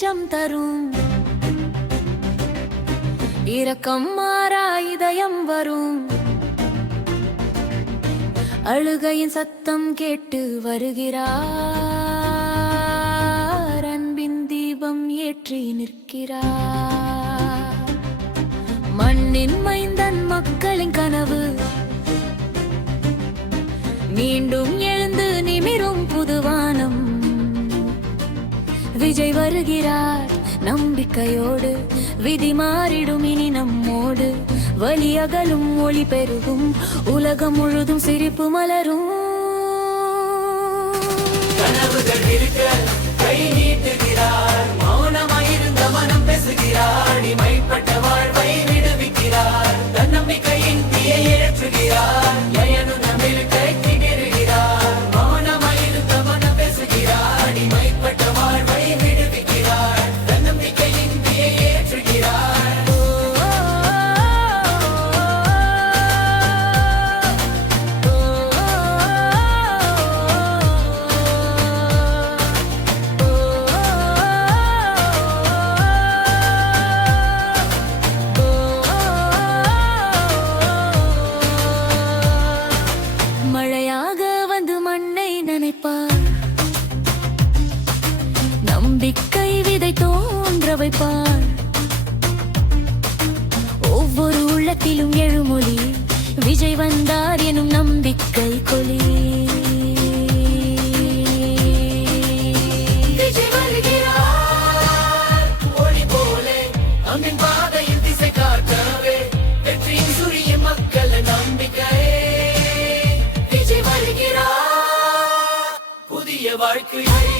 வெளிச்சம் தரும். இரக்கம் மாறா இதயம் வரும். அழுகையின் சத்தம் கேட்டு வருகிறார். அன்பின் தீபம் ஏற்றி நிற்கிறார். மண்ணின் மைந்தன் மக்களின் கனவு மீண்டும் எழுந்து நிமிரும் புதுவானம். விஜய் வருகிறார் நம்பிக்கையோடு. விதி மாறிடும் இனி நம்மோடு. வலி அகலும் ஒளி பெருகும். உலகம் முழுதும் சிரிப்பு மலரும். கனவுகள் இருக்க கை நீட்டுகிறார். மௌனமாயிருந்த மனம் பேசுகிறார். அடிமைப்பட்ட வாழ்வை விடுவிக்கிறார். தன்னம்பிக்கையின் தீயை ஏற்றுகிறார். அடிமைப்பட்ட வாழ்வை விடுவிக்கிறார். தன்னம்பிக்கையின் தீயை ஏற்றுகிறார். மழையாக வந்து மண்ணை நனைப்பார். நம்பிக்கை விதை தோன்ற வைப்பார். ஒவ்வொரு உள்ளத்திலும் எழுமொழி. விஜய் வந்தார் எனும் நம்பிக்கை கொலி. விஜய் வருகிறார் ஒளி போலே. அன்பின் பாதையில் திசை காட்டவே. வெற்றியின் சூரிய மக்கள் நம்பிக்கை. விஜய் வருகிறார் புதிய வாழ்க்கை.